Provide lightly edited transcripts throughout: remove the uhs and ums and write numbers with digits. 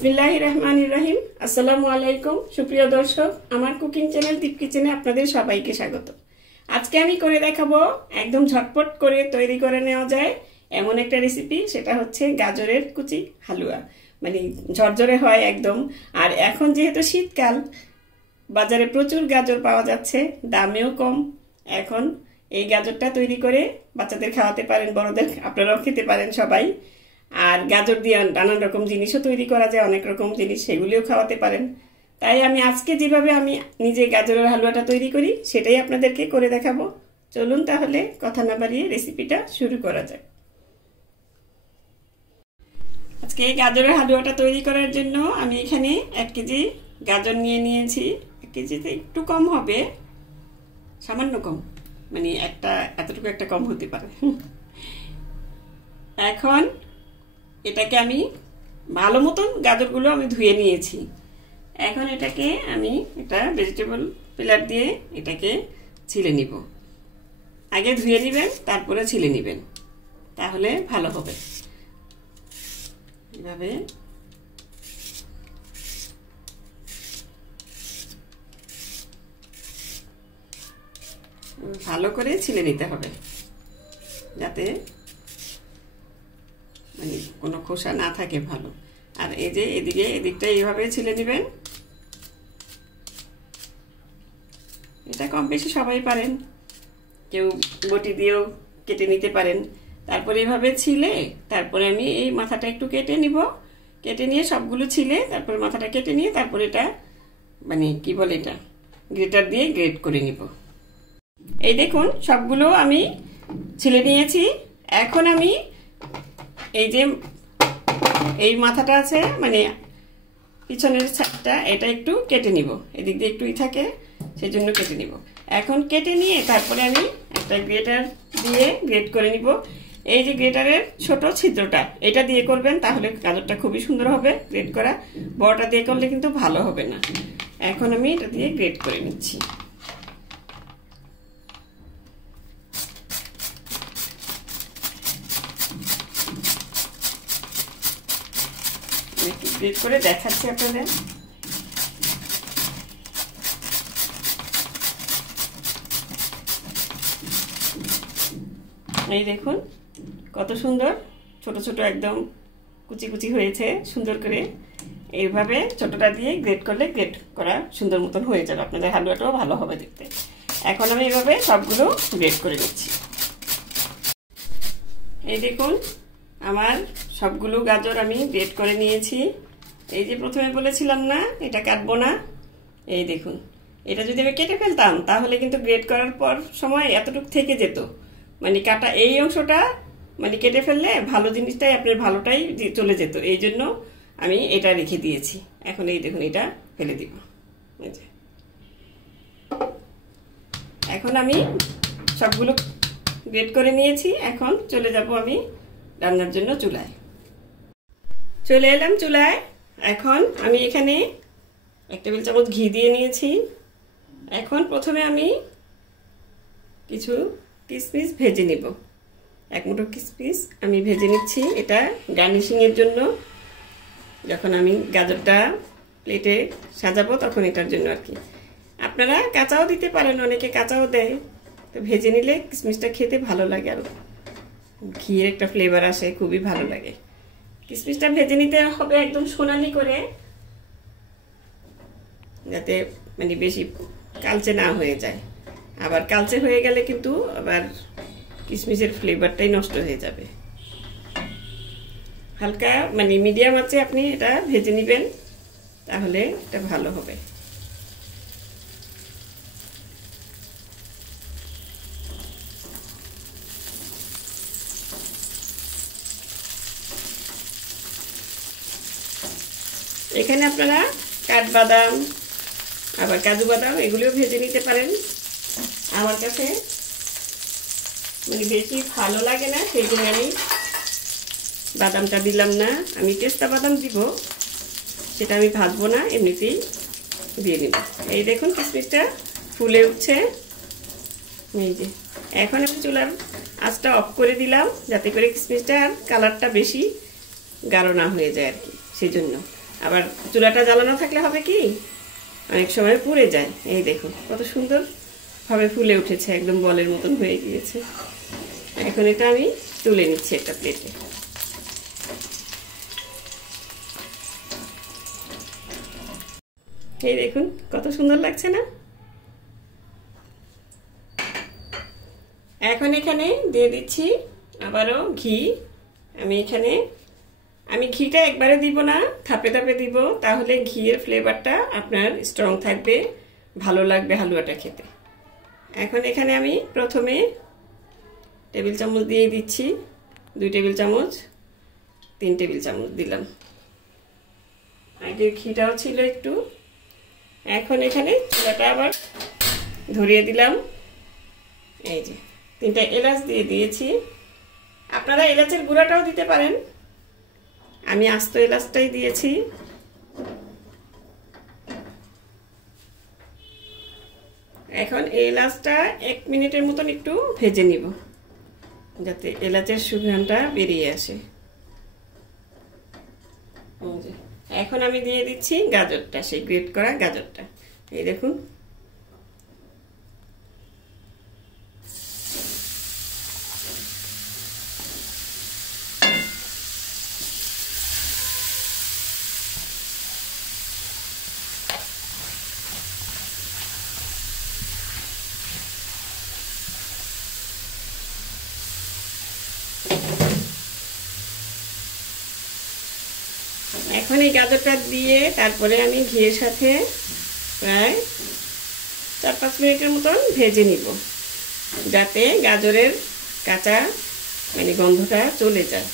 বিসমিল্লাহির রহমানির রহিম। আসসালামু আলাইকুম সুপ্রিয় দর্শক, আমার কুকিং চ্যানেল দীপ কিচেনে আপনাদের সবাইকে স্বাগত। আজকে আমি করে দেখাবো একদম ঝটপট করে তৈরি করে নেওয়া যায় এমন একটা রেসিপি, সেটা হচ্ছে গাজরের কুচি হালুয়া। মানে ঝরঝরে হয় একদম। আর এখন যেহেতু শীতকাল, বাজারে প্রচুর গাজর পাওয়া যাচ্ছে, দামেও কম। এখন এই গাজরটা তৈরি করে বাচ্চাদের খাওয়াতে পারেন, বড়দের আপনারাও খেতে পারেন সবাই। আর গাজর দিয়ে নানান রকম জিনিসও তৈরি করা যায়, অনেক রকম জিনিস, সেগুলিও খাওয়াতে পারেন। তাই আমি আজকে যেভাবে আমি নিজে গাজরের হালুয়াটা তৈরি করি সেটাই আপনাদেরকে করে দেখাবো। চলুন তাহলে কথা না বাড়িয়ে রেসিপিটা শুরু করা যায়। আজকে এই গাজরের হালুয়াটা তৈরি করার জন্য আমি এখানে 1 কেজি গাজর নিয়ে নিয়েছি। 1 কেজিতে একটু কম হবে, সামান্য কম, মানে এতটুকু একটা কম হতে পারে। এখন এটাকে আমি ভালো মতন গাজরগুলো আমি ধুয়ে নিয়েছি। এখন এটাকে আমি একটা ভেজিটেবল পিলার দিয়ে এটাকে ছিলে নিব। আগে ধুয়ে নেবেন, তারপরে ছিলে নেবেন, তাহলে ভালো হবে। এভাবে ভালো করে ছিলে নিতে হবে, যাতে মানে কোনো খোসা না থাকে ভালো। আর এই যে এদিকটা এইভাবে ছিলে নেবেন। এটা কম বেশি সবাই পারেন, কেউ বটি দিয়েও কেটে নিতে পারেন। তারপরে এইভাবে ছিলে তারপরে আমি এই মাথাটা একটু কেটে নিব। কেটে নিয়ে সবগুলো ছিলে তারপরে মাথাটা কেটে নিয়ে তারপরে এটা মানে কি বলে এটা গ্রেটার দিয়ে গ্রেট করে নিব। এই দেখুন সবগুলো আমি ছিলে নিয়েছি। এখন আমি এই যে এই মাথাটা আছে মানে পিছনের ছাদটা, এটা একটু কেটে নিব। এদিক দিয়ে একটু থাকে, সেই জন্য কেটে নিব। এখন কেটে নিয়ে তারপরে আমি একটা গ্রেটার দিয়ে গ্রেট করে নিব। এই যে গ্রেটারের ছোট ছিদ্রটা, এটা দিয়ে করবেন, তাহলে গাজরটা খুবই সুন্দর হবে গ্রেট করা। বড়টা দিয়ে করলে কিন্তু ভালো হবে না। এখন আমি এটা দিয়ে গ্রেট করে নিচ্ছি। গ্রেট করে দেখাচ্ছি আপনাদের। এই দেখুন কত সুন্দর ছোট ছোট একদম কুচি কুচি হয়েছে সুন্দর করে। এইভাবে ছোটটা দিয়ে গ্রেট করলে গ্রেট করা সুন্দর মতন হয়ে যাবে, আপনাদের হালুয়াটাও ভালো হবে দেখতে। এখন আমি এইভাবে সবগুলো গ্রেট করে নিচ্ছি। এই দেখুন আমার সবগুলো গাজর আমি গ্রেট করে নিয়েছি। এই যে প্রথমে বলেছিলাম না এটা কাটবো না, এই দেখুন এটা যদি আমি কেটে ফেলতাম তাহলে কিন্তু গ্রেট করার পর সময় এতটুকু থেকে যেত। মানে কাটা এই অংশটা মানে কেটে ফেললে ভালো জিনিসটাই আপনার ভালোটাই চলে যেত, এই জন্য আমি এটা রেখে দিয়েছি। এখন এই দেখুন এটা ফেলে দিব। এখন আমি সবগুলো গ্রেট করে নিয়েছি। এখন চলে যাব আমি রান্নার জন্য চুলায়। চলে এলাম চুলায়। এখন আমি এখানে 1 টেবিল চামচ ঘি দিয়ে নিয়েছি। এখন প্রথমে আমি কিছু কিশমিশ ভেজে নিব। 1 মুঠো কিশমিশ আমি ভেজে নিচ্ছি, এটা গার্নিশিং এর জন্য। যখন আমি গাজরটা প্লেটে সাজাবো তখন এটার জন্য আর কি। আপনারা কাঁচাও দিতে পারেন, অনেকে কাঁচাও দেয়। তো ভেজে নিলে কিশমিশটা খেতে ভালো লাগে, আর ঘিয়ের একটা ফ্লেভার আসে, খুবই ভালো লাগে। কিশমিশটা ভেজে নিতে হবে একদম সোনালি করে, যাতে মানে বেশি কালচে না হয়ে যায়। আবার কালচে হয়ে গেলে কিন্তু আবার কিশমিশের ফ্লেভারটাই নষ্ট হয়ে যাবে। হালকা মানে মিডিয়াম আঁচে আপনি এটা ভেজে নেবেন, তাহলে এটা ভালো হবে। এখানে আপনারা কাঠবাদাম আবার কাজু বাদাম এগুলিও ভেজে নিতে পারেন। আমার কাছে মানে বেশি ভালো লাগে না, সেই জন্য আমি বাদামটা দিলাম না। আমি পেস্তা বাদাম দিব, সেটা আমি ভাজবো না, এমনিতেই দিয়ে দিব। এই দেখুন কিশমিশটা ফুলে উঠছে। এই যে এখন আমি চুলার আঁচটা অফ করে দিলাম, যাতে করে কিশমিশটা আর কালারটা বেশি গাঢ় না হয়ে যায় আর কি, সেই জন্য। আবার চুলাটা জ্বালানো থাকলে হবে কি অনেক সময় পুড়ে যায়। এই দেখুন কত সুন্দর ভাবে ফুলে উঠেছে, একদম বলের মতন হয়ে গিয়েছে। এখন এটা আমি তুলে নিচ্ছি একটা প্লেটে। এই দেখুন কত সুন্দর লাগছে না। এখন এখানে দিয়ে দিচ্ছি আবারও ঘি। আমি ঘিটা একবারে দিব না, ধাপে ধাপে দিব, তাহলে ঘিয়ের ফ্লেভারটা আপনার স্ট্রং থাকবে, ভালো লাগবে হালুয়াটা খেতে। এখন এখানে আমি প্রথমে টেবিল চামচ দিয়ে দিচ্ছি, 2 টেবিল চামচ, 3 টেবিল চামচ দিলাম। আগের ঘিটাও ছিল একটু। এখন এখানে চুলাটা আবার ধরিয়ে দিলাম। এই যে 3টা এলাচ দিয়ে দিয়েছি। আপনারা এলাচের গুঁড়াটাও দিতে পারেন, আমি আস্ত এলাচটাই দিয়েছি। এখন এই এলাচটা 1 মিনিটের মতন একটু ভেজে নিব, যাতে এলাচের সুগন্ধটা বেরিয়ে আসে। এখন আমি দিয়ে দিচ্ছি গাজরটা, সেই গ্রেট করা গাজরটা। এই দেখুন এখন এই গাজরটা দিয়ে তারপরে আমি ঘিয়ের সাথে প্রায় 4-5 মিনিটের মতন ভেজে নিব, যাতে গাজরের কাঁচা গন্ধটা চলে যায়।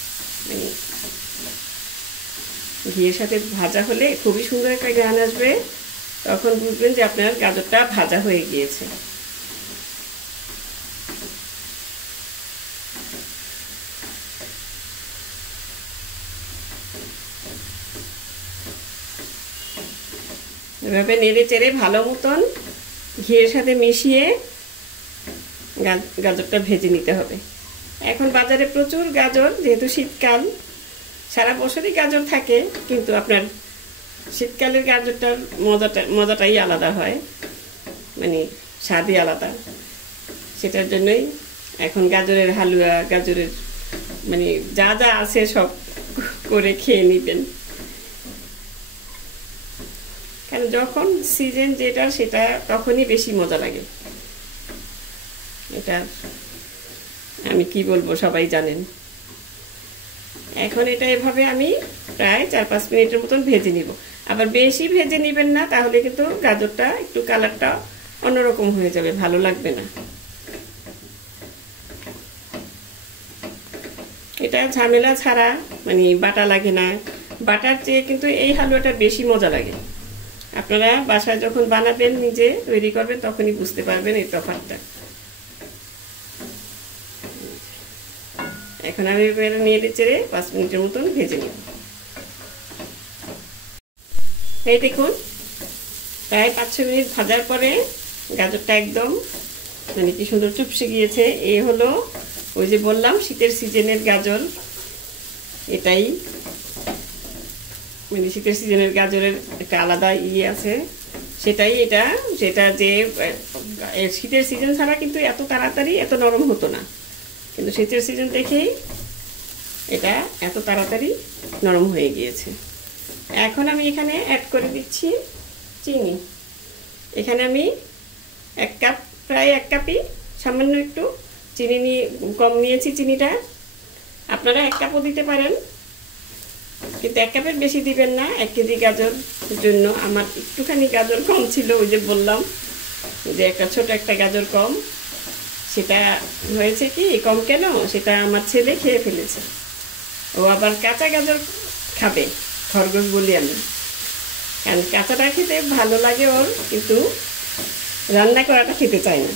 ঘিয়ের সাথে ভাজা হলে খুবই সুন্দর একটা ঘ্রাণ আসবে, তখন বুঝবেন যে আপনার গাজরটা ভাজা হয়ে গিয়েছে। এভাবে নেড়ে চেড়ে ভালো মতন ঘিয়ের সাথে মিশিয়ে গাজরটা ভেজে নিতে হবে। এখন বাজারে প্রচুর গাজর, যেহেতু শীতকাল, সারা বছরই গাজর থাকে, কিন্তু আপনার শীতকালের গাজরটার মজাটাই আলাদা হয়, স্বাদই আলাদা। সেটার জন্যই এখন গাজরের হালুয়া, গাজরের যা যা আছে সব করে খেয়ে নিবেন। কারণ যখন সিজন যেটা সেটা তখনই বেশি মজা লাগে। এটা আমি কি বলবো, সবাই জানেন। এখন এটা এভাবে আমি প্রায় 4-5 মিনিটের মতন ভেজে নিব। আবার বেশি ভেজে নিবেন না, তাহলে কিন্তু গাজরটা একটু কালারটা অন্যরকম হয়ে যাবে, ভালো লাগবে না। এটা ঝামেলা ছাড়া, বাটা লাগে না। বাটার চেয়ে কিন্তু এই হালুয়াটা বেশি মজা লাগে। আপনারা বাসায় যখন বানাবেন, নিজে তৈরি করবেন, তখনই বুঝতে পারবেন এই তফাৎটা। এখন আমি নেড়ে চেড়ে 5 মিনিটের মতন ভেজে নিব। এই দেখুন প্রায় 5-6 মিনিট ভাজার পরে গাজরটা একদম কি সুন্দর চুপসে গিয়েছে। এই হলো ওই যে বললাম শীতের সিজনের গাজর। এটাই শীতের সিজনের গাজরের একটা আলাদা আছে, সেটাই এটা। যেটা যে শীতের সিজন ছাড়া কিন্তু এত তাড়াতাড়ি এত নরম হতো না, কিন্তু শীতের সিজন দেখেই এটা এত তাড়াতাড়ি নরম হয়ে গিয়েছে। এখন আমি এখানে অ্যাড করে দিচ্ছি চিনি। এখানে আমি 1 কাপ, প্রায় 1 কাপই সামান্য একটু চিনি কম নিয়েছি। চিনিটা আপনারা 1 কাপও দিতে পারেন, কিন্তু 1 কাপের বেশি দিবেন না। 1 কেজি গাজর জন্য আমার একটুখানি গাজর কম ছিল, ওই যে বললাম যে ছোট একটা গাজর কম। সেটা হয়েছে কি কম কেন, সেটা আমার ছেলে খেয়ে ফেলেছে। ও আবার কাঁচা গাজর খাবে, খরগোশ বলি আমি, কারণ কাঁচাটা খেতে ভালো লাগে ওর, কিন্তু রান্না করাটা খেতে চায় না।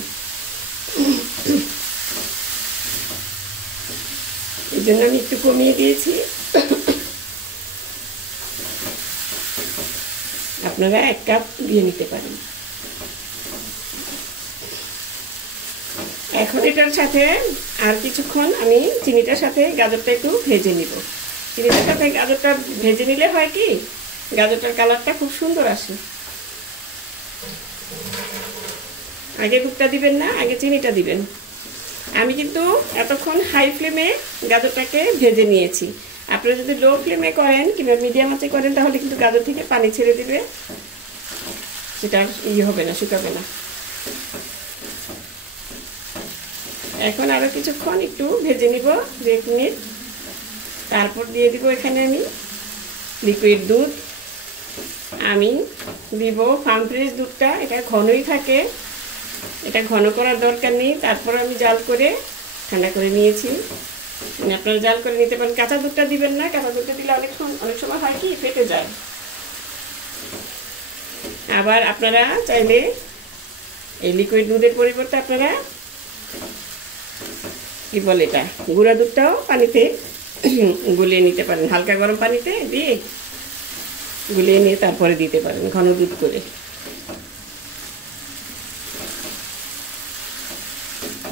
এই জন্য আমি একটু কমিয়ে দিয়েছি। আপনারা 1 কাপ দিয়ে নিতে পারেন। এখন এটার সাথে আর কিছুক্ষণ আমি চিনিটার সাথে গাজরটা একটু ভেজে নিব। চিনিটার সাথে গাজরটা ভেজে নিলে হয় কি গাজরটার কালারটা খুব সুন্দর আসে। আগে দুধটা দিবেন না, আগে চিনিটা দিবেন। আমি কিন্তু এতক্ষণ হাই ফ্লেমে গাজরটাকে ভেজে নিয়েছি। আপনারা যদি লো ফ্লেমে করেন কিংবা মিডিয়াম আঁচে করেন তাহলে কিন্তু গাজর থেকে পানি ছেড়ে দিবে, সেটা হবে না, শুকাবে না। এখন আরো কিছুক্ষণ একটু ভেজে নিব, 1 মিনিট। তারপর দিয়ে দিব এখানে আমি লিকুইড দুধ। আমি দিব ফার্ম ফ্রেশ দুধটা, এটা ঘনই থাকে, এটা ঘন করার দরকার নেই। তারপর আমি জাল করে ঠান্ডা করে নিয়েছি। আপনারা জাল করে নিতে পারেন। কাঁচা দুধটা দিবেন না, কাঁচা দুধটা দিলে অনেক সময় হয় কি ফেটে যায়। আবার আপনারা চাইলে এই লিকুইড দুধের পরিবর্তে আপনারা কি বলে এটা গুঁড়া দুধটাও পানিতে গুলিয়ে নিতে পারেন। হালকা গরম পানিতে দিয়ে গুলিয়ে নিয়ে তারপরে দিতে পারেন ঘন দুধ করে।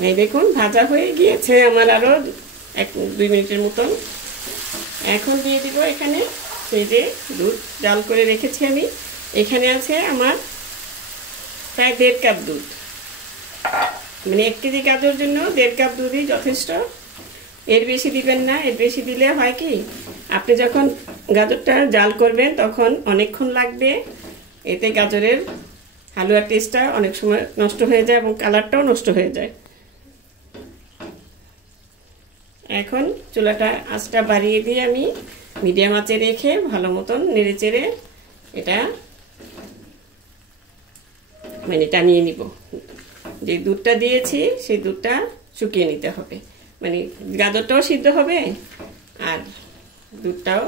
এই দেখুন ভাজা হয়ে গিয়েছে আমার, আরো 1-2 মিনিটের মতন। এখন দিয়ে দিব এখানে সেই যে দুধ জাল করে রেখেছি আমি। এখানে আছে আমার প্রায় 1.5 কাপ দুধ, মানে 1 কেজি গাজরের জন্য 1.5 কাপ দুধই যথেষ্ট। এর বেশি দিবেন না, এর বেশি দিলে হয় কি আপনি যখন গাজরটা জাল করবেন তখন অনেকক্ষণ লাগবে, এতে গাজরের হালুয়ার টেস্টটা অনেক সময় নষ্ট হয়ে যায় এবং কালারটাও নষ্ট হয়ে যায়। এখন চুলাটা আঁচটা বাড়িয়ে দিয়ে আমি মিডিয়াম আঁচে রেখে ভালো মতন নেড়ে চেড়ে এটা মানে টানিয়ে নিব। যে দুধটা দিয়েছি সেই দুধটা শুকিয়ে নিতে হবে, মানে গাজরটাও সিদ্ধ হবে আর দুধটাও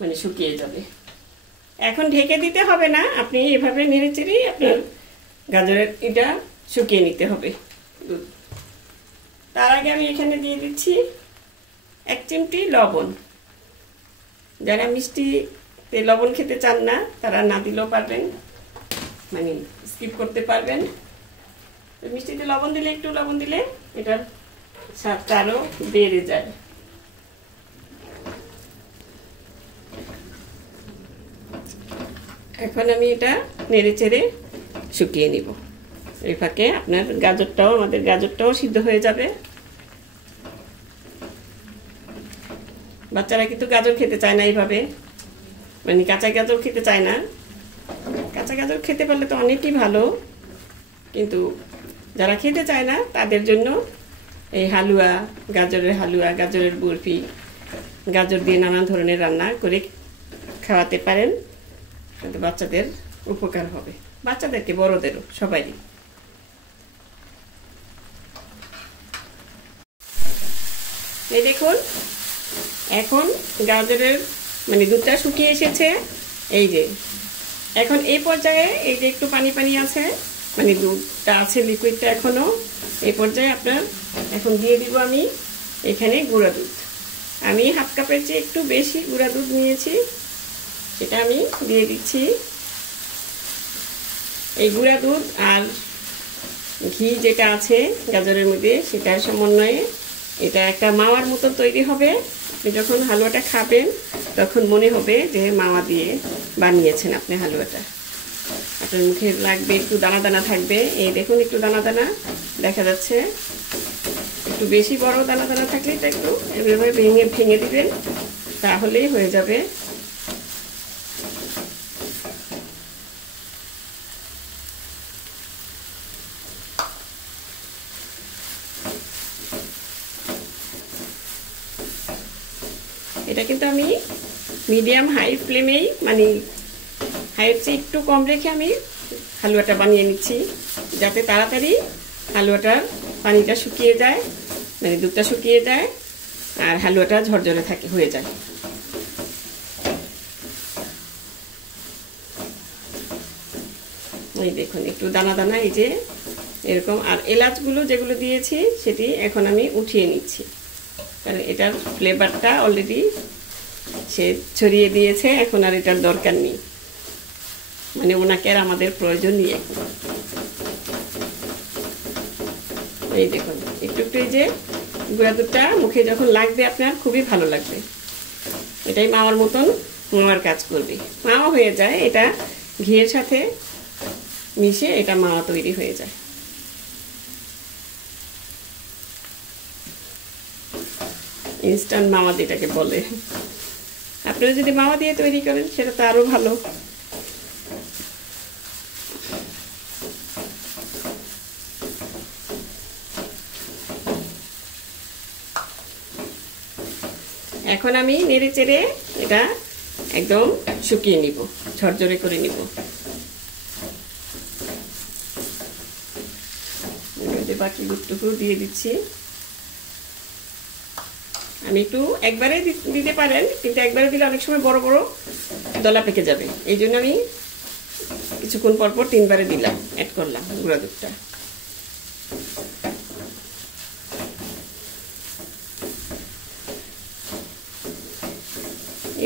মানে শুকিয়ে যাবে। এখন ঢেকে দিতে হবে না, আপনি এভাবে নেড়ে চেড়েই আপনার গাজরের এটা শুকিয়ে নিতে হবে দুধ। তার আগে আমি এখানে দিয়ে দিচ্ছি 1 চিমটি লবণ। যারা মিষ্টিতে লবণ খেতে চান না তারা না দিলেও পারবেন, মানে স্কিপ করতে পারবেন। মিষ্টিতে লবণ দিলে, একটু লবণ দিলে এটার স্বাদটা আরো বেড়ে যায়। এখন আমি এটা নেড়ে চেড়ে শুকিয়ে নিব। এই ফাঁকে আপনার আমাদের গাজরটাও সিদ্ধ হয়ে যাবে। বাচ্চারা কিন্তু গাজর খেতে চায় না এইভাবে, মানে কাঁচা গাজর খেতে চায় না। কাঁচা গাজর খেতে পারলে তো অনেকই ভালো, কিন্তু যারা খেতে চায় না তাদের জন্য এই হালুয়া, গাজরের বরফি, গাজর দিয়ে নানা ধরনের রান্না করে খাওয়াতে পারেন, কিন্তু বাচ্চাদের উপকার হবে, বাচ্চাদেরকে বড়দেরও সবারই। এই দেখুন এখন গাজরের মানে দুধটা শুকিয়ে এসেছে। এই যে এখন এই পর্যায়ে এই যে একটু পানি পানি আছে, মানে দুধটা আছে লিকুইডটা এখনো, এই পর্যায়ে আপনার এখন দিয়ে দিব আমি এখানে গুঁড়া দুধ। আমি 1/2 কাপের চেয়ে একটু বেশি গুঁড়া দুধ নিয়েছি, সেটা আমি দিয়ে দিচ্ছি। এই গুঁড়া দুধ আর ঘি যেটা আছে গাজরের মধ্যে সেটার সমন্বয়ে এটা একটা মাওয়ার মতো তৈরি হবে। আপনি যখন হালুয়াটা খাবেন তখন মনে হবে যে মাওয়া দিয়ে বানিয়েছেন আপনি হালুয়াটা। আপনার মুখে লাগবে, একটু দানা দানা থাকবে। এই দেখুন একটু দানা দানা দেখা যাচ্ছে, একটু বেশি বড় দানা দানা থাকলে এটা একটু এভাবে ভেঙে দিবেন, তাহলেই হয়ে যাবে। এটা কিন্তু আমি মিডিয়াম হাই ফ্লেমেই, মানে হাইয়ের চেয়ে একটু কম রেখে আমি হালুয়াটা বানিয়ে নিচ্ছি, যাতে তাড়াতাড়ি হালুয়াটার পানিটা শুকিয়ে যায়, মানে দুধটা শুকিয়ে যায় আর হালুয়াটা ঝরঝরে হয়ে যায়। এই দেখুন একটু দানা দানা এই যে এরকম। আর এলাচগুলো যেগুলো দিয়েছি সেটি এখন আমি উঠিয়ে নিচ্ছি, কারণ এটার ফ্লেভারটা অলরেডি সে ছড়িয়ে দিয়েছে, এখন আর এটার দরকার নেই, মানে ওনাকে আর আমাদের প্রয়োজন নেই এখন। এই দেখুন একটু একটু এই যে গুঁড়া দুধটা মুখে যখন লাগবে আপনার খুবই ভালো লাগবে, এটাই মাওয়ার মতন মাওয়ার কাজ করবে। মাওয়া হয়ে যায়, এটা ঘিয়ের সাথে মিশে এটা মাওয়া তৈরি হয়ে যায়। ইনস্ট্যান্ট মাওয়া যেটাকে বলে। আপনারা যদি মাওয়া দিয়ে তৈরি করেন সেটা তো আরো ভালো। এখন আমি নেড়ে চেড়ে এটা একদম শুকিয়ে নিব, ঝরঝরে করে নিব। বাকি দুধটুকু দিয়ে দিচ্ছি। আমি একটু একবারে দিতে পারেন, কিন্তু একবারে দিলে অনেক সময় বড় বড় দলা পেকে যাবে, এই জন্য আমি কিছুক্ষণ পর পর 3 বারে দিলাম, অ্যাড করলাম গুঁড়া দুধটা।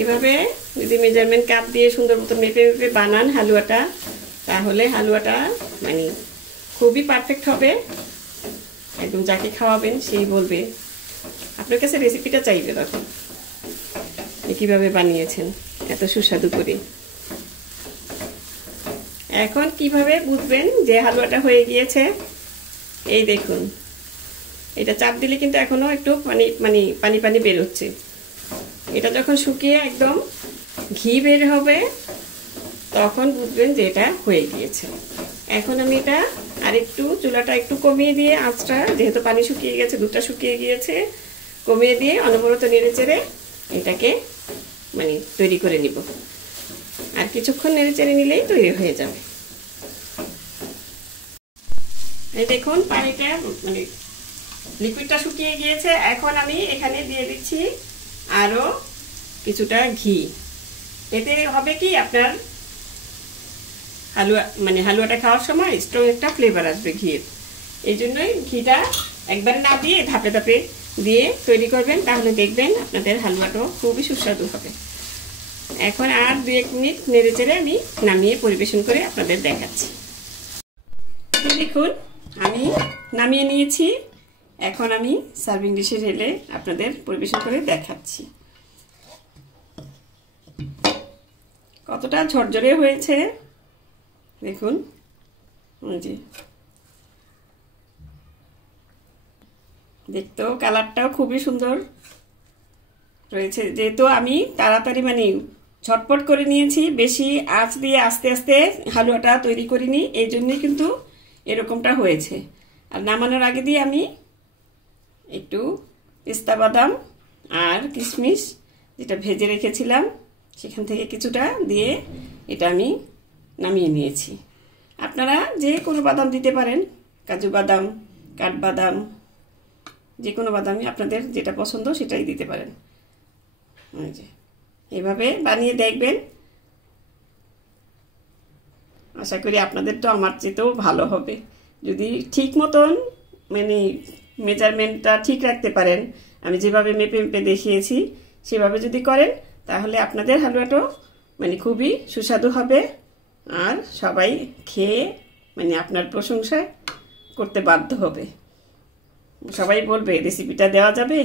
এভাবে যদি মেজারমেন্ট কাপ দিয়ে সুন্দর মতো মেপে মেপে বানান হালুয়াটা, তাহলে হালুয়াটা মানে খুবই পারফেক্ট হবে। একদম যাকে খাওয়াবেন সেই বলবে, আপনার কাছে রেসিপিটা চাইবে তখন কিভাবে বানিয়েছেন এত সুস্বাদু করে। এখন কিভাবে বুঝবেন যে হালুয়াটা হয়ে গিয়েছে? এই দেখুন, এটা চাপ দিলে কিন্তু এখনো একটু পানি পানি বের হচ্ছে। এটা যখন শুকিয়ে একদম ঘি বের হবে তখন বুঝবেন যে এটা হয়ে গিয়েছে। এখন আমি এটা আরেকটু চুলাটা একটু কমিয়ে দিয়ে, আঁচটা যেহেতু পানি শুকিয়ে গেছে, দুধটা শুকিয়ে গিয়েছে, কমিয়ে দিয়ে অনবরত নেড়ে চেড়ে এটাকে তৈরি করে নিব। আর কিছুক্ষণ নেড়ে চেড়ে নিলেই তৈরি হয়ে যাবে। এই দেখুন পানিটা লিকুইডটা শুকিয়ে গিয়েছে। এখন আমি এখানে দিয়ে দিচ্ছি আরো কিছুটা ঘি। এতে হবে কি, আপনার হালুয়া হালুয়াটা খাওয়ার সময় স্ট্রং একটা ফ্লেভার আসবে ঘিয়ের। এই জন্যই ঘিটা একবারে না দিয়ে ধাপে ধাপে দিয়ে তৈরি করবেন, তাহলে দেখবেন আপনাদের হালুয়াটাও খুবই সুস্বাদু হবে। এখন আর 2-1 মিনিট নেড়ে চেড়ে আমি নামিয়ে পরিবেশন করে আপনাদের দেখাচ্ছি। দেখুন আমি নামিয়ে নিয়েছি। এখন আমি সার্ভিং ডিশে ঢেলে আপনাদের পরিবেশন করে দেখাচ্ছি কতটা ঝরঝরে হয়েছে। দেখুন, দেখতেও কালারটাও খুবই সুন্দর রয়েছে। যেহেতু আমি তাড়াতাড়ি ঝটপট করে নিয়েছি, বেশি আঁচ দিয়ে আস্তে আস্তে হালুয়াটা তৈরি করিনি, এই জন্যই কিন্তু এরকমটা হয়েছে। আর নামানোর আগে দিয়ে আমি একটু পেস্তা বাদাম আর কিশমিশ যেটা ভেজে রেখেছিলাম সেখান থেকে কিছুটা দিয়ে এটা আমি নামিয়ে নিয়েছি। আপনারা যে কোনো বাদাম দিতে পারেন, কাজু বাদাম, কাঠবাদাম, যে কোনো বাদামই আপনাদের যেটা পছন্দ সেটাই দিতে পারেন। এভাবে বানিয়ে দেখবেন, আশা করি আপনাদের তো আমার চেয়েও ভালো হবে। যদি ঠিক মতন মেজারমেন্টটা ঠিক রাখতে পারেন, আমি যেভাবে মেপে মেপে দেখিয়েছি সেভাবে যদি করেন, তাহলে আপনাদের হালুয়াটাও খুবই সুস্বাদু হবে। আর সবাই খেয়ে আপনার প্রশংসা করতে বাধ্য হবে, সবাই বলবে রেসিপিটা দেওয়া যাবে।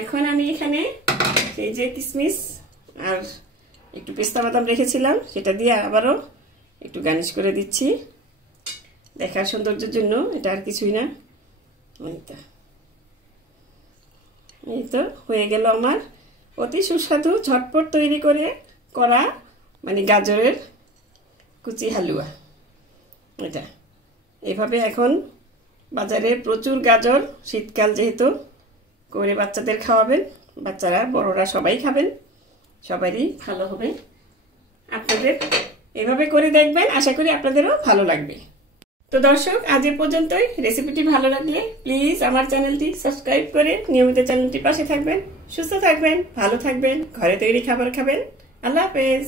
এখন আমি এখানে এই যে কিশমিশ আর একটু পেস্তা বাদাম রেখেছিলাম সেটা দিয়ে আবারও একটু গার্নিশ করে দিচ্ছি দেখার সৌন্দর্যের জন্য। এটা আর কিছুই না। এই তো হয়ে গেল আমার অতি সুস্বাদু ঝটপট তৈরি করে করা গাজরের কুচি হালুয়া। এটা এভাবে এখন বাজারে প্রচুর গাজর, শীতকাল যেহেতু, করে বাচ্চাদের খাওয়াবেন। বাচ্চারা বড়রা সবাই খাবেন, সবারই ভালো হবে। আপনাদের এভাবে করে দেখবেন, আশা করি আপনাদেরও ভালো লাগবে। তো দর্শক, আজ এ পর্যন্তই। রেসিপিটি ভালো লাগলে প্লিজ আমার চ্যানেলটি সাবস্ক্রাইব করে নিয়মিত চ্যানেলটির পাশে থাকবেন। সুস্থ থাকবেন, ভালো থাকবেন, ঘরে তৈরি খাবার খাবেন। আল্লাহ হাফেজ।